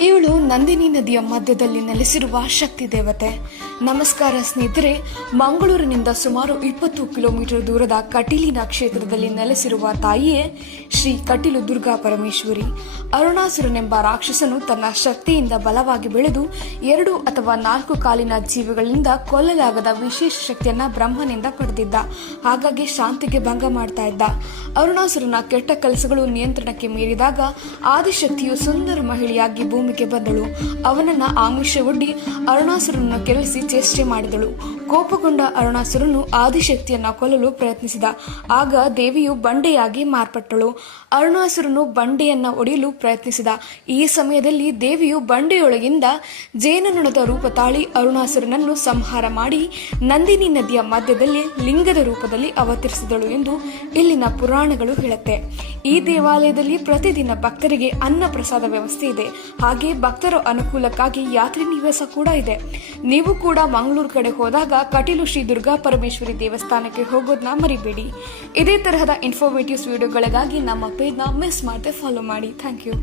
ಇವಳು ನಂದಿನಿ ನದಿಯ ಮಧ್ಯದಲ್ಲಿ ನೆಲೆಸಿರುವ ಶಕ್ತಿ ದೇವತೆ. ನಮಸ್ಕಾರ ಸ್ನೇಹಿತರೆ, ಮಂಗಳೂರಿನಿಂದ ಸುಮಾರು 20 ಕಿಲೋಮೀಟರ್ ದೂರದ ಕಟೀಲಿನ ಕ್ಷೇತ್ರದಲ್ಲಿ ನೆಲೆಸಿರುವ ತಾಯಿಯೇ ಶ್ರೀ ಕಟೀಲು ದುರ್ಗಾ ಪರಮೇಶ್ವರಿ. ಅರುಣಾಸುರನೆಂಬ ರಾಕ್ಷಸನು ತನ್ನ ಶಕ್ತಿಯಿಂದ ಬಲವಾಗಿ ಬೆಳೆದು 2 ಅಥವಾ 4 ಕಾಲಿನ ಜೀವಿಗಳಿಂದ ಕೊಲ್ಲಲಾಗದ ವಿಶೇಷ ಶಕ್ತಿಯನ್ನ ಬ್ರಹ್ಮನಿಂದ ಪಡೆದಿದ್ದ. ಹಾಗಾಗಿ ಶಾಂತಿಗೆ ಭಂಗ ಮಾಡ್ತಾ ಇದ್ದ. ಅರುಣಾಸುರನ ಕೆಟ್ಟ ಕೆಲಸಗಳು ನಿಯಂತ್ರಣಕ್ಕೆ ಮೀರಿದಾಗ ಆದಿಶಕ್ತಿಯು ಸುಂದರ ಮಹಿಳೆಯಾಗಿ ಭೂಮಿಗೆ ಬಂದಳು. ಅವನನ್ನ ಆಮಿಷವೊಡ್ಡಿ ಅರುಣಾಸುರನನ್ನು ಕೆರಳಿಸಿ ಚೇಷ್ಟೆ ಮಾಡಿದಳು. ಕೋಪಗೊಂಡ ಅರುಣಾಸುರನು ಆದಿಶಕ್ತಿಯನ್ನ ಕೊಲ್ಲಲು ಪ್ರಯತ್ನಿಸಿದ. ಆಗ ದೇವಿಯು ಬಂಡೆಯಾಗಿ ಮಾರ್ಪಟ್ಟಳು. ಅರುಣಾಸುರನು ಬಂಡೆಯನ್ನ ಒಡೆಯಲು ಪ್ರಯತ್ನಿಸಿದ. ಈ ಸಮಯದಲ್ಲಿ ದೇವಿಯು ಬಂಡೆಯೊಳಗಿಂದ ಜೇನುನೊಣದ ರೂಪ ತಾಳಿ ಅರುಣಾಸುರನನ್ನು ಸಂಹಾರ ಮಾಡಿ ನಂದಿನಿ ನದಿಯ ಮಧ್ಯದಲ್ಲಿ ಲಿಂಗದ ರೂಪದಲ್ಲಿ ಅವತರಿಸಿದಳು ಎಂದು ಇಲ್ಲಿನ ಪುರಾಣಗಳು ಹೇಳುತ್ತೆ. ಈ ದೇವಾಲಯದಲ್ಲಿ ಪ್ರತಿದಿನ ಭಕ್ತರಿಗೆ ಅನ್ನ ಪ್ರಸಾದ ವ್ಯವಸ್ಥೆ ಇದೆ. ಹಾಗೆ ಭಕ್ತರ ಅನುಕೂಲಕ್ಕಾಗಿ ಯಾತ್ರಿ ನಿವಾಸ ಕೂಡ ಇದೆ. ನೀವು ಕೂಡ ಮಂಗಳೂರು ಕಡೆ ಹೋದಾಗ ಕಟೀಲು ಶ್ರೀ ದುರ್ಗಾ ಪರಮೇಶ್ವರಿ ದೇವಸ್ಥಾನಕ್ಕೆ ಹೋಗೋದನ್ನ ಮರಿಬೇಡಿ. ಇದೇ ತರಹದ ಇನ್ಫಾರ್ಮೇಟಿವ್ಸ್ ವಿಡಿಯೋಗಳಿಗಾಗಿ ನಮ್ಮ ಪೇಜ್ನ ಮಿಸ್ ಮಾಡದೆ ಫಾಲೋ ಮಾಡಿ. Thank you.